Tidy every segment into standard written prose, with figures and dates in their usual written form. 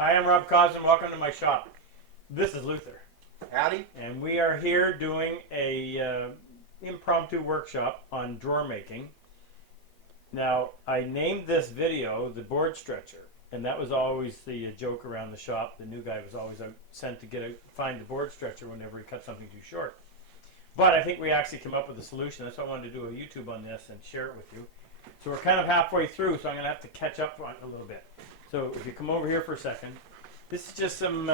Hi, I'm Rob Cosman. Welcome to my shop. This is Luther. Howdy. And we are here doing a impromptu workshop on drawer making. Now, I named this video the board stretcher, and that was always the joke around the shop. The new guy was always sent to find the board stretcher whenever he cut something too short. But I think we actually came up with a solution. That's why I wanted to do a YouTube on this and share it with you. So we're kind of halfway through, so I'm going to have to catch up on it a little bit. So if you come over here for a second, this is just some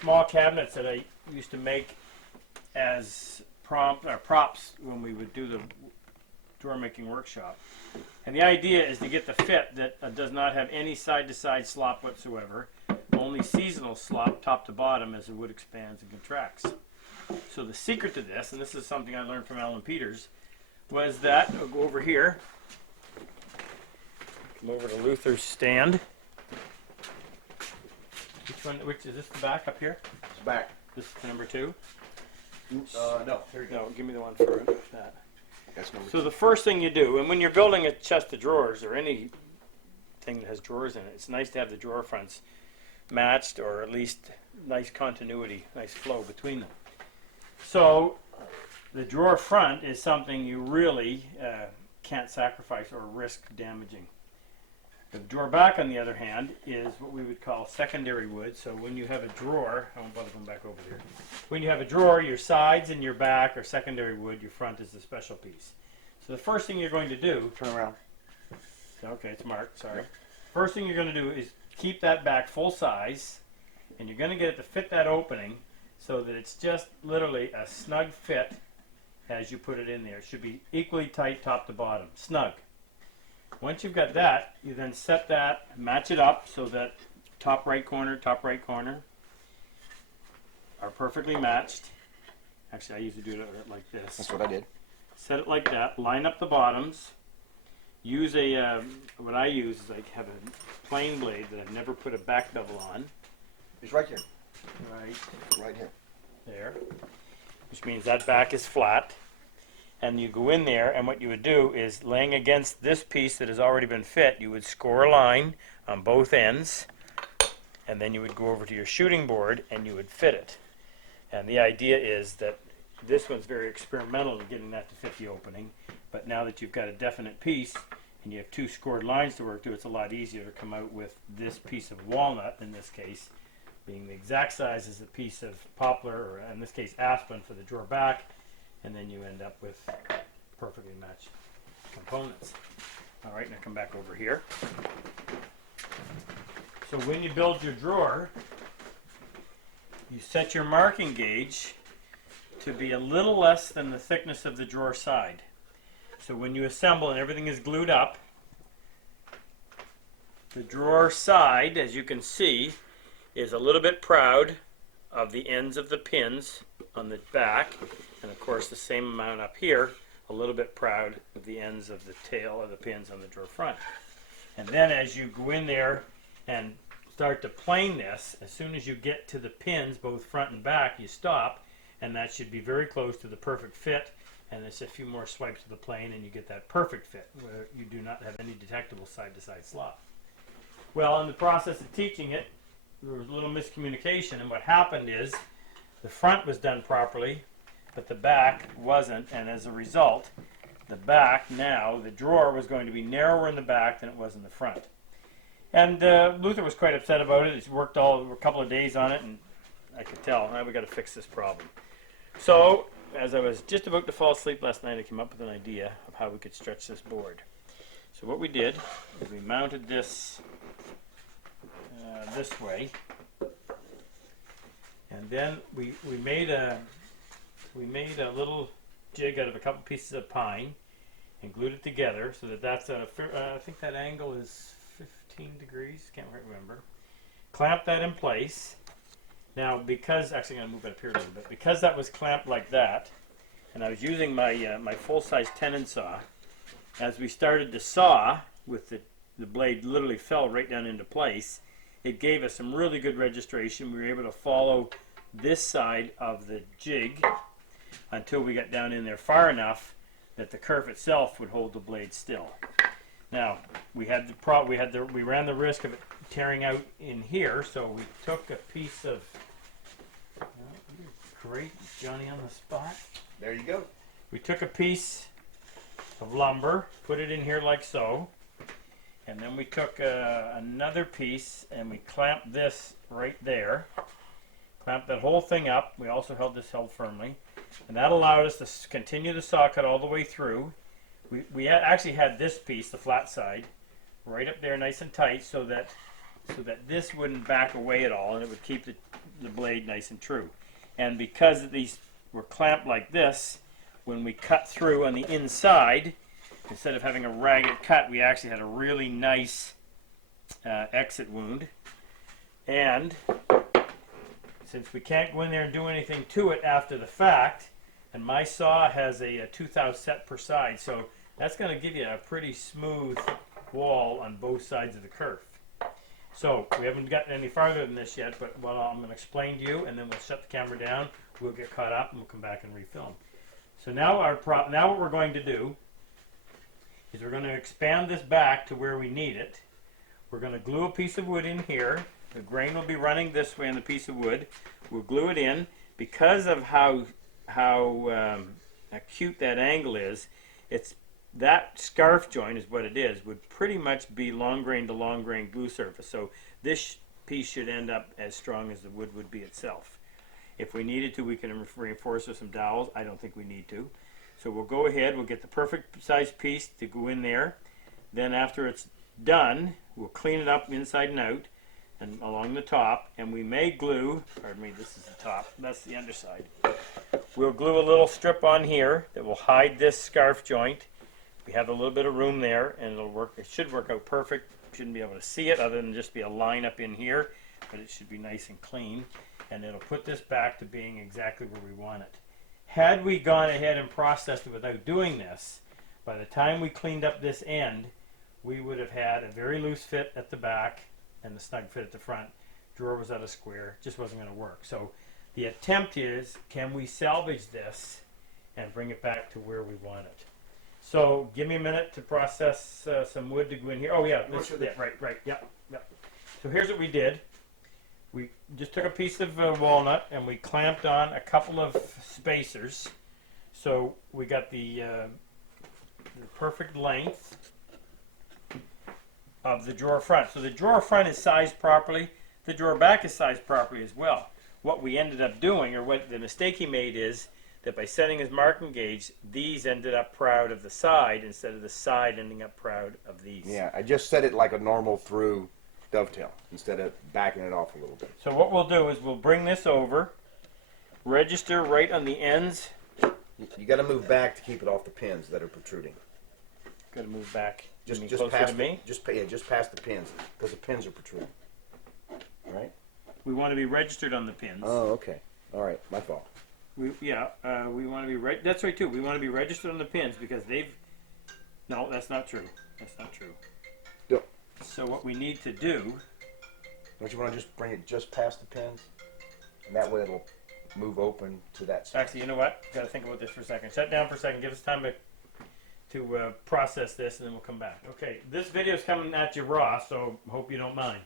small cabinets that I used to make as props when we would do the drawer making workshop. And the idea is to get the fit that does not have any side-to-side slop whatsoever, only seasonal slop top to bottom as the wood expands and contracts. So the secret to this, and this is something I learned from Alan Peters, was that, I'll go over here, come over to Luther's stand. Which is this the back up here? It's back. This is number 2? No. Here you go. No, give me the one for that. That's number 2. So the first thing you do, and when you're building a chest of drawers or anything that has drawers in it, it's nice to have the drawer fronts matched, or at least nice continuity, nice flow between them. So the drawer front is something you really can't sacrifice or risk damaging. The drawer back, on the other hand, is what we would call secondary wood. So when you have a drawer, I won't bother going back over here. When you have a drawer, your sides and your back are secondary wood. Your front is the special piece. So the first thing you're going to do... Turn around. Okay, it's marked, sorry. Yep. First thing you're going to do is keep that back full size, and you're going to get it to fit that opening so that it's just literally a snug fit as you put it in there. It should be equally tight top to bottom, snug. Once you've got that, you then set that, match it up so that top right corner are perfectly matched. Actually, I usually do it like this. That's what I did. Set it like that, line up the bottoms. Use what I use is I have a plain blade that I've never put a back bevel on. It's right here. Right here. There. Which means that back is flat. And you go in there, and what you would do is, laying against this piece that has already been fit, you would score a line on both ends, and then you would go over to your shooting board and you would fit it. And the idea is that this one's very experimental in getting that to fit the opening, but now that you've got a definite piece and you have 2 scored lines to work to, it's a lot easier to come out with this piece of walnut, in this case, being the exact size as a piece of poplar, or in this case aspen, for the drawer back. And then you end up with perfectly matched components. All right, now come back over here. So when you build your drawer, you set your marking gauge to be a little less than the thickness of the drawer side. So when you assemble and everything is glued up, the drawer side, as you can see, is a little bit proud of the ends of the pins on the back, and of course the same amount up here, a little bit proud of the ends of the tail of the pins on the drawer front. And then as you go in there and start to plane this, as soon as you get to the pins, both front and back, you stop, and that should be very close to the perfect fit, and it's a few more swipes of the plane and you get that perfect fit, where you do not have any detectable side-to-side slop. Well, in the process of teaching it, there was a little miscommunication, and what happened is the front was done properly, but the back wasn't, and as a result, the back now, the drawer was going to be narrower in the back than it was in the front. And Luther was quite upset about it. He's worked a couple of days on it, and I could tell, now we got to fix this problem. So, as I was just about to fall asleep last night, I came up with an idea of how we could stretch this board. So what we did is we mounted this this way, and then we made a little jig out of a couple pieces of pine and glued it together so that that's I think that angle is 15 degrees, can't quite remember. Clamp that in place. Now, because actually I'm going to move it up here a little bit, because that was clamped like that, and I was using my my full-size tenon saw, as we started to saw, with the blade literally fell right down into place, it gave us some really good registration. We were able to follow this side of the jig until we got down in there far enough that the kerf itself would hold the blade still. Now, we ran the risk of it tearing out in here, so we took a piece of, great, Johnny on the spot. There you go. We took a piece of lumber, put it in here like so, and then we took another piece and we clamped this right there. Clamped that whole thing up. We also held this held firmly, and that allowed us to continue the saw cut all the way through. We actually had this piece, the flat side, right up there nice and tight, so that this wouldn't back away at all, and it would keep the blade nice and true. And because these were clamped like this, when we cut through on the inside, instead of having a ragged cut, we actually had a really nice exit wound. And since we can't go in there and do anything to it after the fact, and my saw has a 2/1000 set per side, so that's going to give you a pretty smooth wall on both sides of the kerf. So we haven't gotten any farther than this yet, but what I'm going to explain to you, and then we'll shut the camera down, we'll get caught up, and we'll come back and refilm. So now what we're going to do is we're going to expand this back to where we need it. We're going to glue a piece of wood in here. The grain will be running this way on the piece of wood. We'll glue it in. Because of how acute that angle is, that scarf joint is what it is, would pretty much be long grain to long grain glue surface. So this piece should end up as strong as the wood would be itself. If we needed to, we can reinforce with some dowels. I don't think we need to. So we'll go ahead, we'll get the perfect size piece to go in there. Then after it's done, we'll clean it up inside and out and along the top, and we may glue, pardon me, this is the top, that's the underside. We'll glue a little strip on here that will hide this scarf joint. We have a little bit of room there, and it'll work. It should work out perfect. Shouldn't be able to see it other than just be a line up in here, but it should be nice and clean, and it'll put this back to being exactly where we want it. Had we gone ahead and processed it without doing this, by the time we cleaned up this end, we would have had a very loose fit at the back and the snug fit at the front. Drawer was out of square. Just wasn't going to work. So the attempt is, can we salvage this and bring it back to where we want it? So give me a minute to process some wood to go in here. Oh yeah, right, yep. So here's what we did. We just took a piece of walnut and we clamped on a couple of spacers. So we got the perfect length of the drawer front. So the drawer front is sized properly. The drawer back is sized properly as well. What we ended up doing, or what the mistake he made, is that by setting his marking gauge, these ended up proud of the side instead of the side ending up proud of these. Yeah, I just set it like a normal through dovetail instead of backing it off a little bit. So what we'll do is we'll bring this over, register right on the ends. You got to move back to keep it off the pins that are protruding. Got to move back. Just closer past to me. Just past the pins because the pins are protruding. All right. We want to be registered on the pins. Oh, okay. All right, my fault. We want to be right. That's right too. We want to be registered on the pins because they've. No, that's not true. That's not true. Yep. So what we need to do. Don't you want to just bring it just past the pins, and that way it'll move open to that side. Actually, you know what? Got to think about this for a second. Shut down for a second. Give us time to process this, and then we'll come back. Okay, this video is coming at you raw, so hope you don't mind.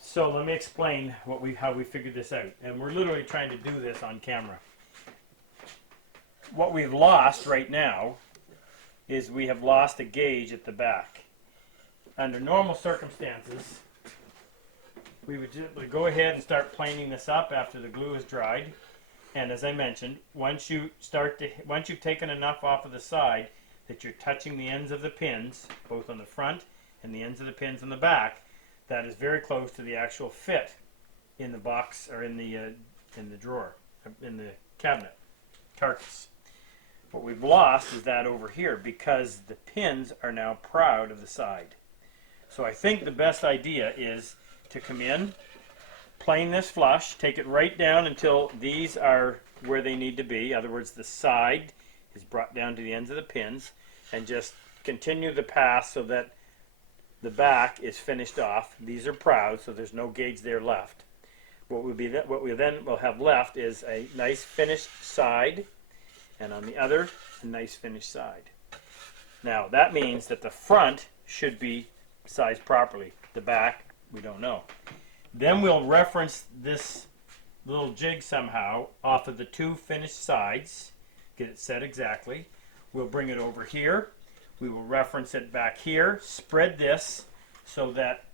So let me explain how we figured this out, and we're literally trying to do this on camera. What we've lost right now is we have lost a gauge at the back. Under normal circumstances, we would just go ahead and start planing this up after the glue is dried. And as I mentioned, once you've taken enough off of the side that you're touching the ends of the pins, both on the front and the ends of the pins on the back, that is very close to the actual fit in the box or in the drawer, in the cabinet carcass. What we've lost is that over here because the pins are now proud of the side. So I think the best idea is to come in, plane this flush, take it right down until these are where they need to be. In other words, the side is brought down to the ends of the pins, and just continue the pass so that the back is finished off. These are proud, so there's no gauge there left. What we then will have left is a nice finished side, and on the other, a nice finished side. Now that means that the front should be sized properly. The back, we don't know. Then we'll reference this little jig somehow off of the 2 finished sides, get it set exactly. We'll bring it over here. We will reference it back here, spread this so that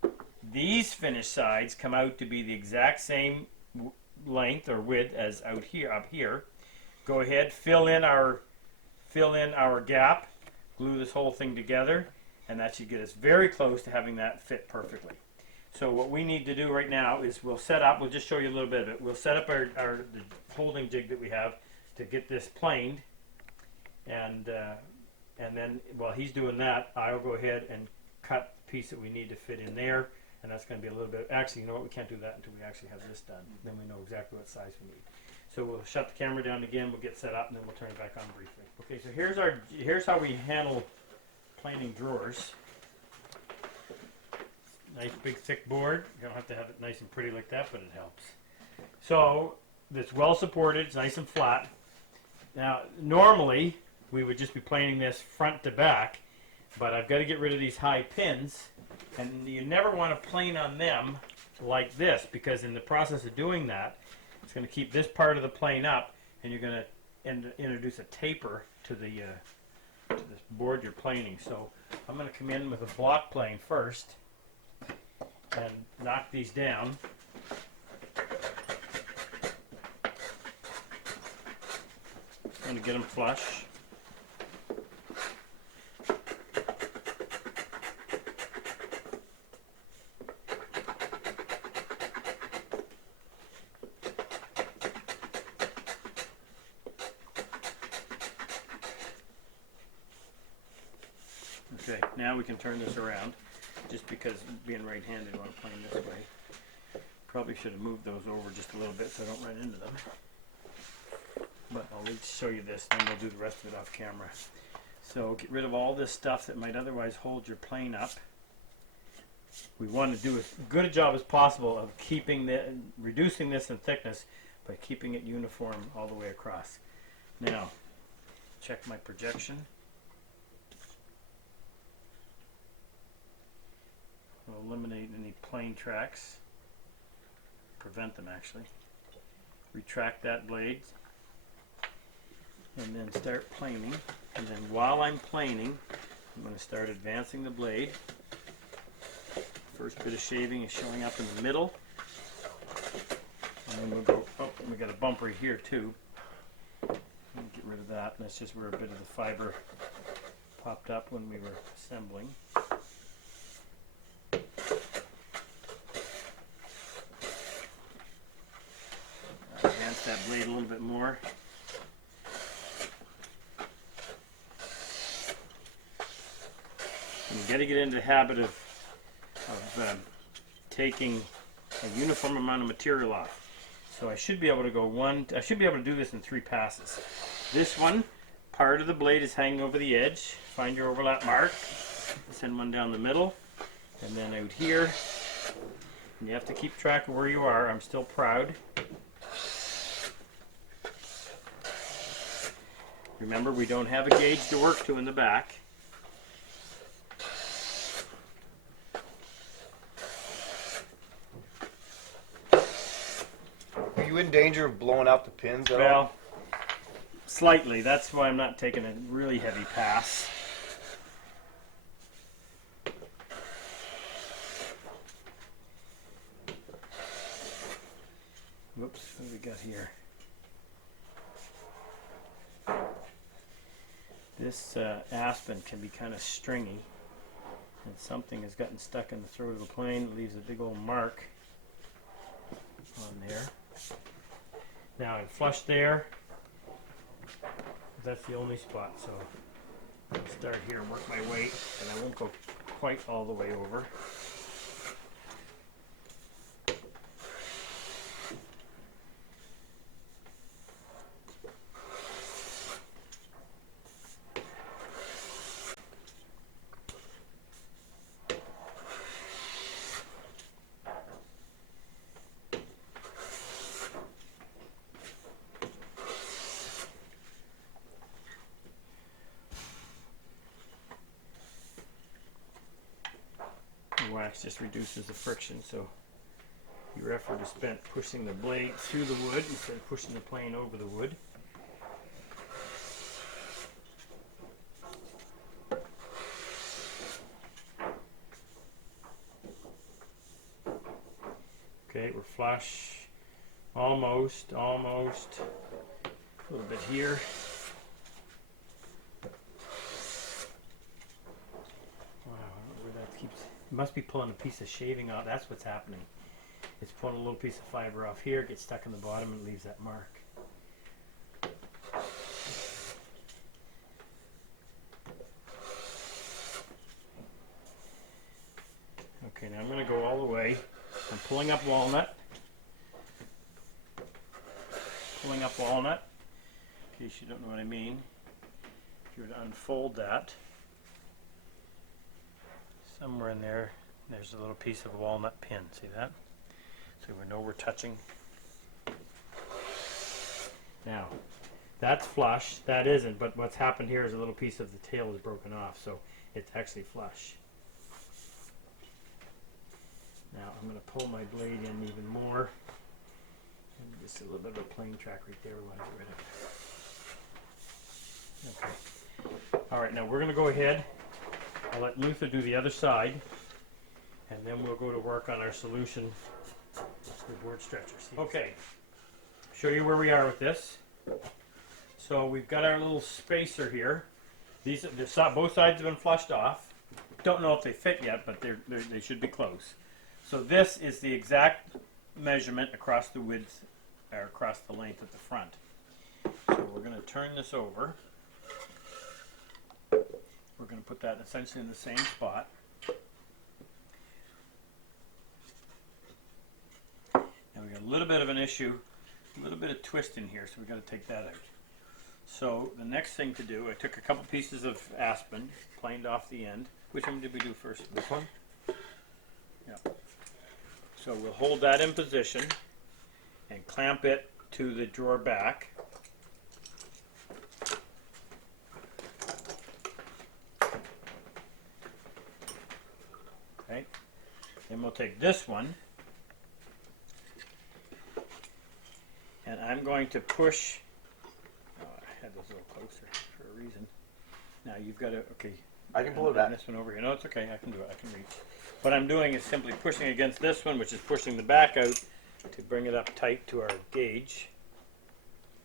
these finished sides come out to be the exact same length or width as out here, up here. Go ahead, fill in our gap, glue this whole thing together, and that should get us very close to having that fit perfectly. So what we need to do right now is we'll just show you a little bit of it. We'll set up the holding jig that we have to get this planed, and then while he's doing that, I'll go ahead and cut the piece that we need to fit in there, and that's going to be a little bit, actually, you know what, we can't do that until we actually have this done. Then we know exactly what size we need. So we'll shut the camera down again, we'll get set up, and then we'll turn it back on briefly. Okay, so here's how we handle planing drawers. Nice big thick board. You don't have to have it nice and pretty like that, but it helps. So it's well supported, it's nice and flat. Now normally we would just be planing this front to back, but I've got to get rid of these high pins, and you never want to plane on them like this, because in the process of doing that, it's going to keep this part of the plane up, and you're going to introduce a taper to the to this board you're planing. So I'm going to come in with a block plane first and knock these down. I'm going to get them flush. Okay, now we can turn this around, just because being right-handed, I want to plane this way. Probably should have moved those over just a little bit so I don't run into them. But I'll at least show you this, then we'll do the rest of it off camera. So get rid of all this stuff that might otherwise hold your plane up. We want to do as good a job as possible of reducing this in thickness by keeping it uniform all the way across. Now, check my projection. We'll eliminate any plane tracks, prevent them actually. Retract that blade, and then start planing. And then while I'm planing, I'm going to start advancing the blade. First bit of shaving is showing up in the middle. And then we'll go, oh, and we got a bump right here too. Get rid of that. That's just where a bit of the fiber popped up when we were assembling. Advance that blade a little bit more. And you got to get into the habit of taking a uniform amount of material off. So I should be able to do this in 3 passes. This one, part of the blade is hanging over the edge. Find your overlap mark. Send one down the middle, and then out here. And you have to keep track of where you are. I'm still proud. Remember, we don't have a gauge to work to in the back. Are you in danger of blowing out the pins at all? Well, slightly. That's why I'm not taking a really heavy pass. Whoops, what do we got here? This aspen can be kind of stringy, and something has gotten stuck in the throat of the plane. It leaves a big old mark on there. Now I'm flush there. That's the only spot, so I'll start here and work my way, and I won't go quite all the way over. flex just reduces the friction, so your effort is spent pushing the blade through the wood instead of pushing the plane over the wood. Okay, we're flush. Almost. A little bit here. Wow, I don't know where that keeps. It must be pulling a piece of shaving off. That's what's happening. It's pulling a little piece of fiber off here, gets stuck in the bottom, and leaves that mark. Okay, now I'm going to go all the way. I'm pulling up walnut. Pulling up walnut, in case you don't know what I mean. If you were to unfold that, somewhere in there, there's a little piece of walnut pin. See that? So we know we're touching. Now, that's flush. That isn't, but what's happened here is a little piece of the tail is broken off, so it's actually flush. Now I'm going to pull my blade in even more. And just a little bit of a plane track right there we want to get rid of. Okay. Alright, now we're going to go ahead. I'll let Luther do the other side. And then we'll go to work on our solution for board stretchers. Okay. Show you where we are with this. So we've got our little spacer here. Both sides have been flushed off. Don't know if they fit yet, but they should be close. So this is the exact measurement across the width, or across the length at the front. So we're going to turn this over. We're going to put that essentially in the same spot. Now we got a little bit of an issue, a little bit of twist in here, so we've got to take that out. So the next thing to do, I took a couple pieces of aspen, planed off the end. Which one did we do first? This one? Yeah. So we'll hold that in position and clamp it to the drawer back. Okay. Then we'll take this one and I'm going to push. Oh, I had those a little closer for a reason. Now you've got to, okay. I can pull it back. This one over here. No, it's okay. I can do it. I can reach. What I'm doing is simply pushing against this one, which is pushing the back out to bring it up tight to our gauge.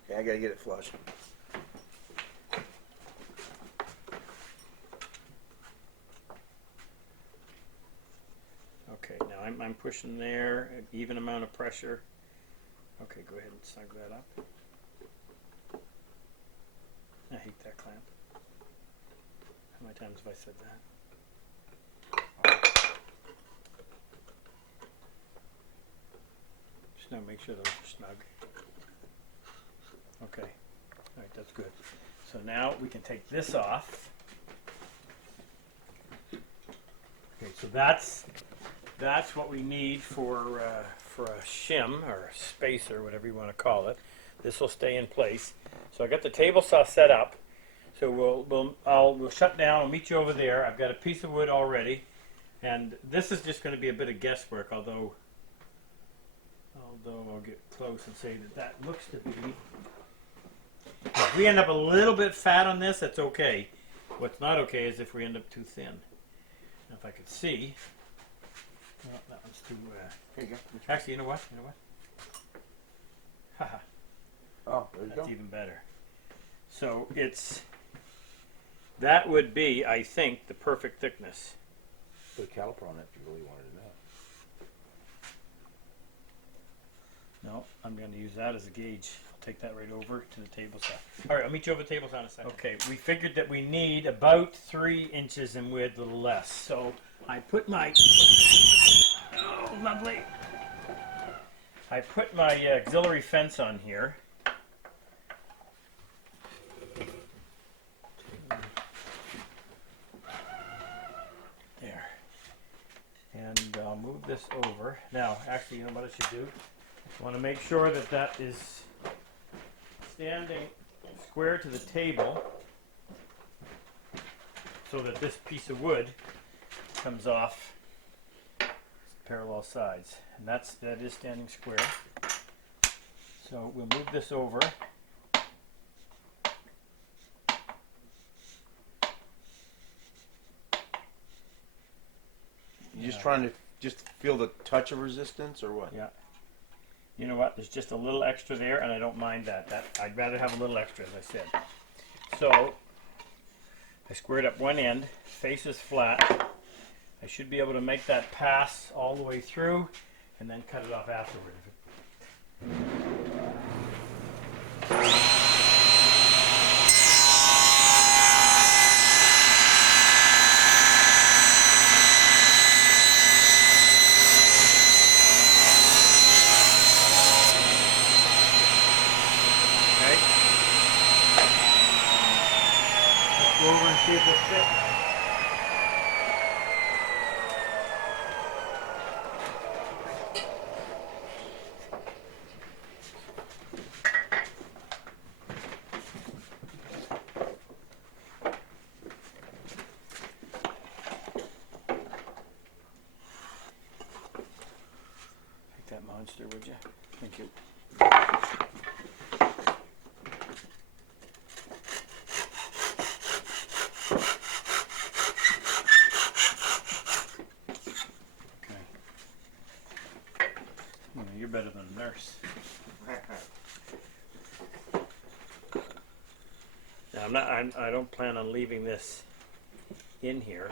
Okay, I gotta get it flush. Okay, now I'm pushing there, an even amount of pressure. Okay, go ahead and snug that up. I hate that clamp. How many times have I said that? Just now make sure those are snug. Okay, alright, that's good. So now we can take this off. Okay, so that's what we need for a shim or a spacer, whatever you want to call it. This will stay in place. So I got the table saw set up. So we'll shut down. I'll meet you over there. I've got a piece of wood already, and this is just going to be a bit of guesswork. Although I'll get close and say that looks to be. If we end up a little bit fat on this, that's okay. What's not okay is if we end up too thin. Now, if I could see. Well, that one's too. Here you go. Actually, you know what? Haha. Oh, there you go. That's even better. So that would be, I think, the perfect thickness. Put a caliper on it if you really wanted to know. No, I'm going to use that as a gauge. I'll take that right over to the table saw. All right, I'll meet you over the table saw in a second. Okay, we figured that we need about 3 inches in width, a little less. So I put my, oh, lovely. I put my auxiliary fence on here. There. And I'll move this over. Now, actually, you know what I should do? I want to make sure that that is standing square to the table so that this piece of wood comes off parallel sides, and that is standing square. So we'll move this over. You just trying to just feel the touch of resistance, or what? Yeah. You know what? There's just a little extra there, and I don't mind that. I'd rather have a little extra, as I said. So I squared up one end, face is flat. I should be able to make that pass all the way through, and then cut it off afterward. Go over and see if it fits. Take that monster, would you? Thank you. You're better than a nurse. Now, I don't plan on leaving this in here.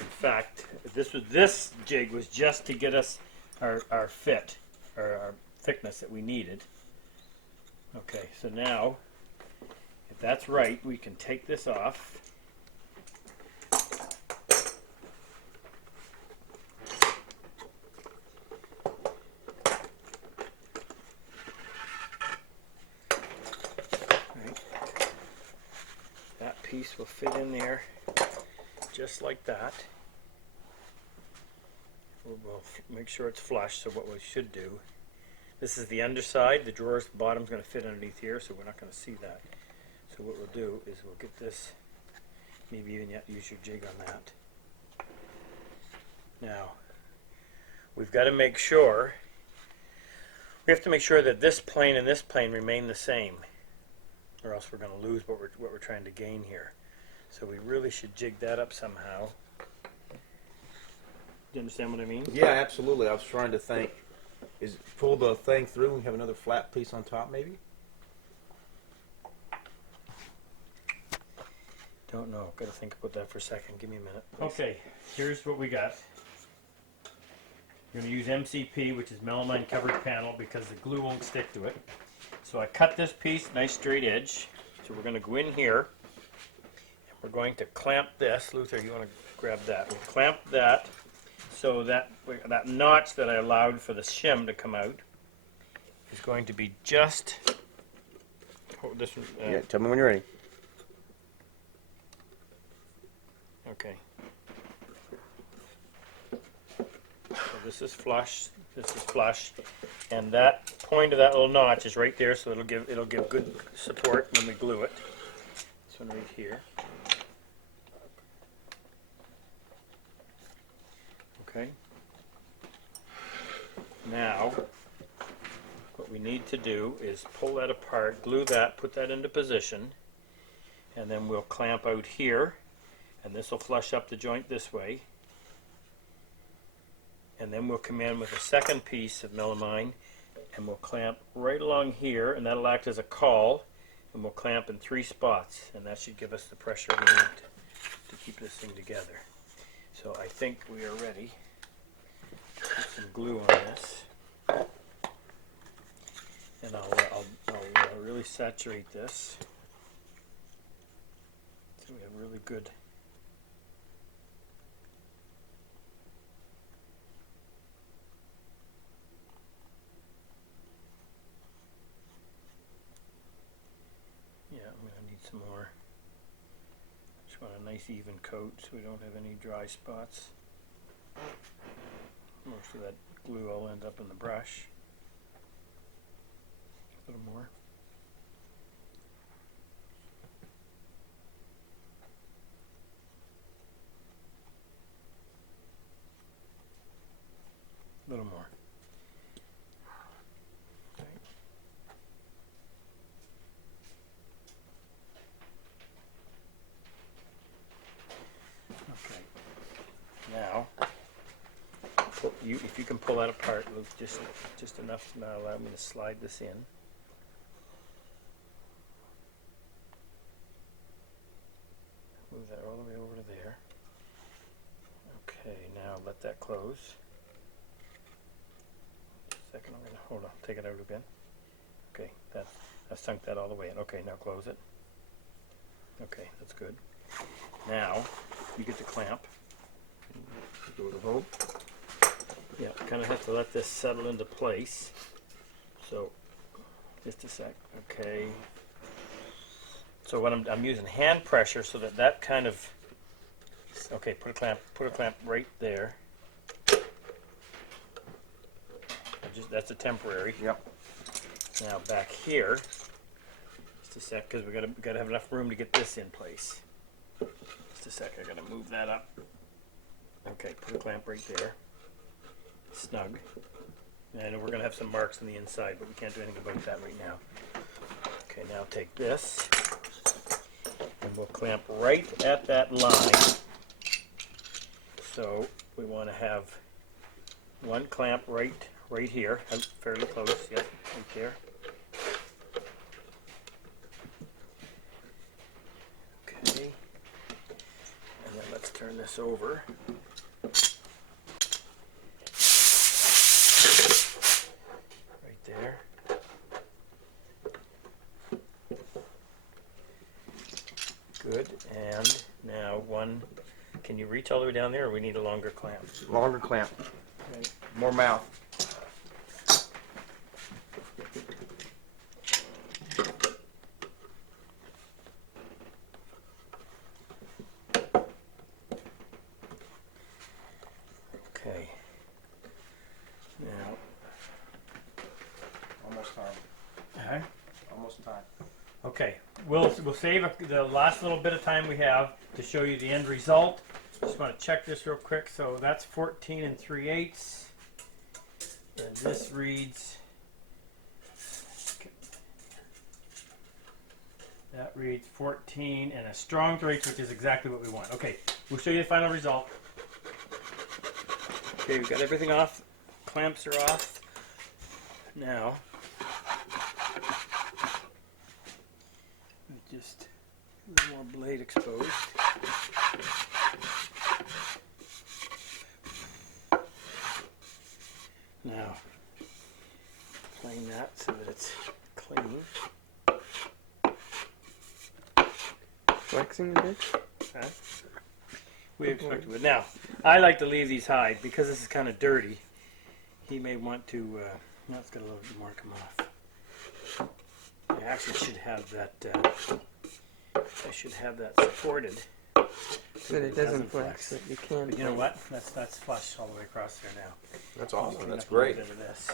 In fact, this jig was just to get us our fit, or our thickness that we needed. Okay, so now, if that's right, we can take this off. Piece will fit in there just like that. We'll make sure it's flush. So what we should do, this is the underside, the drawers, the bottom's going to fit underneath here, so we're not going to see that. So what we'll do is we'll get this, maybe even use your jig on that. Now we've got to make sure, we have to make sure that this plane and this plane remain the same, or else we're going to lose what we're trying to gain here. So we really should jig that up somehow. Do you understand what I mean? Yeah, absolutely. I was trying to think. Is pull the thing through and have another flat piece on top, maybe? Don't know. Got to think about that for a second. Give me a minute, please. Okay, here's what we got. We're going to use MCP, which is melamine covered panel, because the glue won't stick to it. So I cut this piece, nice straight edge. So we're going to go in here, and we're going to clamp this. Luther, you want to grab that? We'll clamp that so that that notch that I allowed for the shim to come out is going to be just. Oh, this one. Yeah, tell me when you're ready. Okay. So this is flush. This is flush, and that point of that little notch is right there, so it'll give good support when we glue it. This one right here. Okay. Now, what we need to do is pull that apart, glue that, put that into position, and then we'll clamp out here, and this will flush up the joint this way. And then we'll come in with a second piece of melamine, and we'll clamp right along here, and that'll act as a caul, and we'll clamp in 3 spots, and that should give us the pressure we need to keep this thing together. So I think we are ready. Put some glue on this, and I'll really saturate this so we have really good. Some more. Just want a nice even coat so we don't have any dry spots. Most of that glue will end up in the brush. A little more. A little more. Okay. Now, if you can pull that apart, just enough to now allow me to slide this in. Move that all the way over to there. Okay, now let that close. Second, I'm gonna hold on, take it out again. Okay, I've sunk that all the way in. Okay, now close it. Okay, that's good. Now you get the clamp. Go to hold. Yeah, kind of have to let this settle into place. So, just a sec. Okay. So what I'm using hand pressure so that kind of. Okay, put a clamp right there. That's a temporary. Yep. Now back here, just a sec, because we gotta have enough room to get this in place. Just a sec, I gotta move that up. Okay, put a clamp right there. Snug. And we're gonna have some marks on the inside, but we can't do anything about that right now. Okay, now take this, and we'll clamp right at that line. So we want to have one clamp right here, fairly close, yep, right there. Okay, and then let's turn this over. Right there. Good, and now one, can you reach all the way down there, or we need a longer clamp? Longer clamp. Okay. More mouth. Okay. Now. Almost time. Okay. Almost time. Okay. We'll save the last little bit of time we have to show you the end result. Just want to check this real quick. So that's 14 3/8, and this reads. That reads 14 and a strong 3/8, which is exactly what we want. Okay, we'll show you the final result. Okay, we've got everything off. Clamps are off. Now, just a little more blade exposed. Now, plane that so that it's clean. Flexing a bit. Okay. We expect it. Now, I like to leave these hide because this is kind of dirty. He may want to. Now it's got a little bit more come off. I actually should have that. I should have that supported. But it doesn't flex. But you can. But you know what? That's flush all the way across there now. That's I'll awesome. clean That's up a little great. bit of this.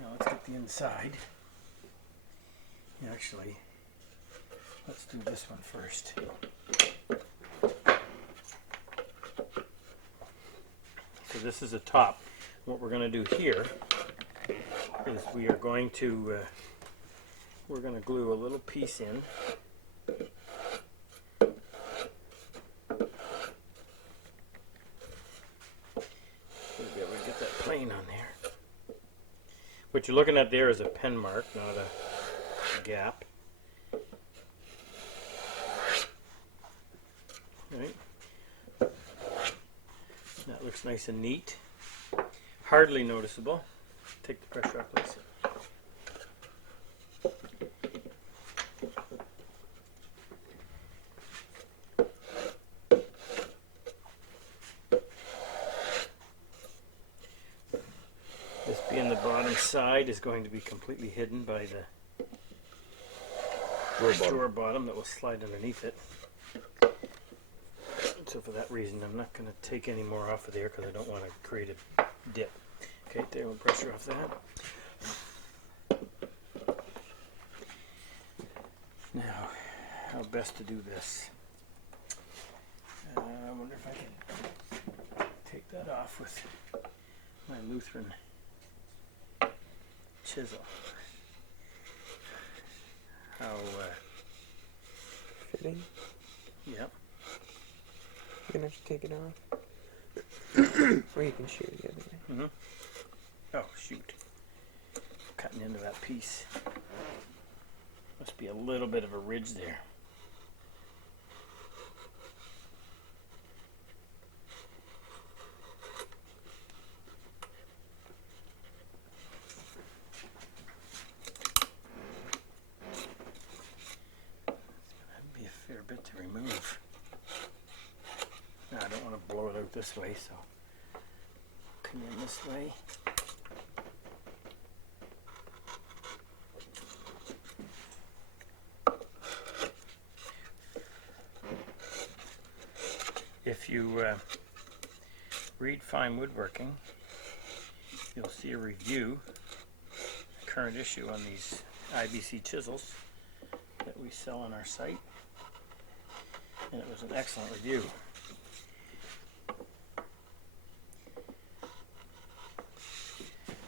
Now let's get the inside. Actually, let's do this one first. So this is the top. What we're going to do here is we are going to we're going to glue a little piece in. We'll be able to get that plane on there. What you're looking at there is a pen mark, not a gap. Right. That looks nice and neat. Hardly noticeable. Take the pressure off, please. This being the bottom side is going to be completely hidden by the drawer bottom that will slide underneath it. So for that reason, I'm not going to take any more off of there because I don't want to create a dip. Okay, there, we'll pressure off that. Now, how best to do this? I wonder if I can take that off with my Lutheran chisel. How, Fitting. yep. You're gonna have to take it off. Or you can shoot it the other way. Oh, shoot. Cutting into that piece. Must be a little bit of a ridge there. That'd be a fair bit to remove. Now, I don't want to blow it out this way, so come in this way. If you read Fine Woodworking, you'll see a review, current issue on these IBC chisels that we sell on our site, and it was an excellent review.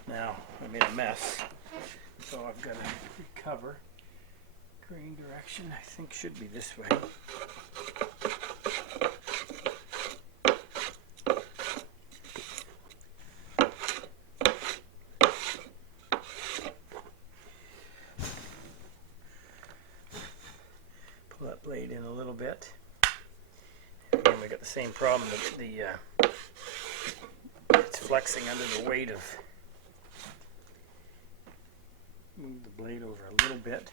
Now, I made a mess, so I've got to recover. Grain direction, I think, should be this way. Pull that blade in a little bit. And we got the same problem, it's flexing under the weight of. Move the blade over a little bit.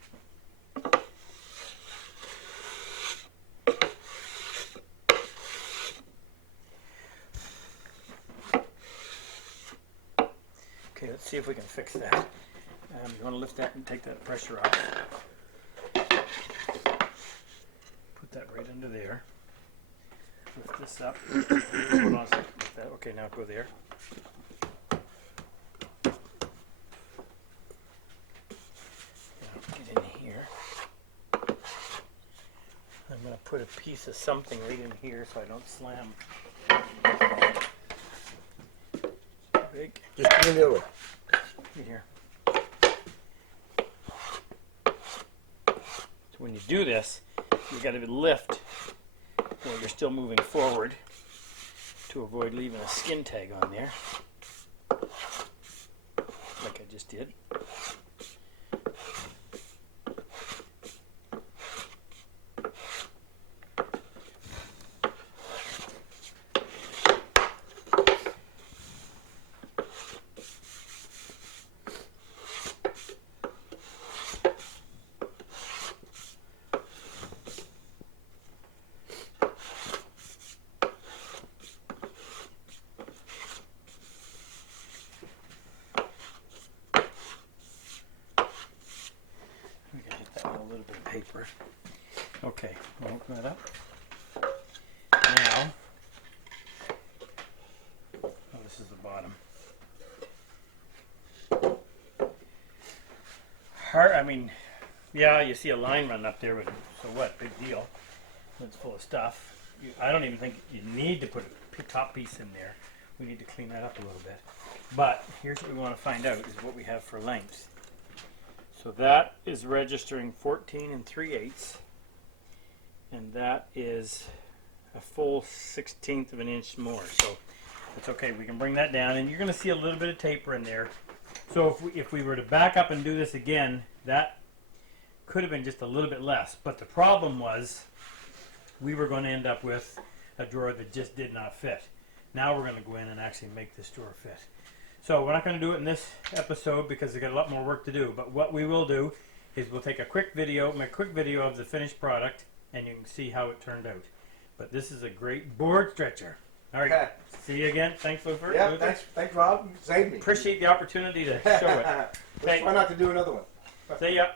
Okay, let's see if we can fix that. You want to lift that and take that pressure off. Put that right under there. Lift this up. Hold on a second. Lift that. Okay, now go there. Now get in here. I'm going to put a piece of something right in here so I don't slam. Big. Just put it in the other way. Right here. So when you do this, you got to lift while you're still moving forward to avoid leaving a skin tag on there, like I just did. Paper. Okay, we'll open that up. Now, this is the bottom. Yeah, you see a line run up there, but so what? Big deal. It's full of stuff. I don't even think you need to put a top piece in there. We need to clean that up a little bit. But here's what we want to find out is what we have for length. So that is registering 14 3/8, and that is a full 1/16 of an inch more. So it's okay. We can bring that down, and you're going to see a little bit of taper in there. So if we were to back up and do this again, that could have been just a little bit less. But the problem was we were going to end up with a drawer that just did not fit. Now we're going to go in and actually make this drawer fit. So we're not going to do it in this episode because we've got a lot more work to do. But what we will do is we'll take a quick video, make a quick video of the finished product, and you can see how it turned out. But this is a great board stretcher. All right. Okay. See you again. Thanks, Luther. Yeah, thanks, Rob. You saved me. Appreciate the opportunity to show it. Let's try not to do another one. See ya.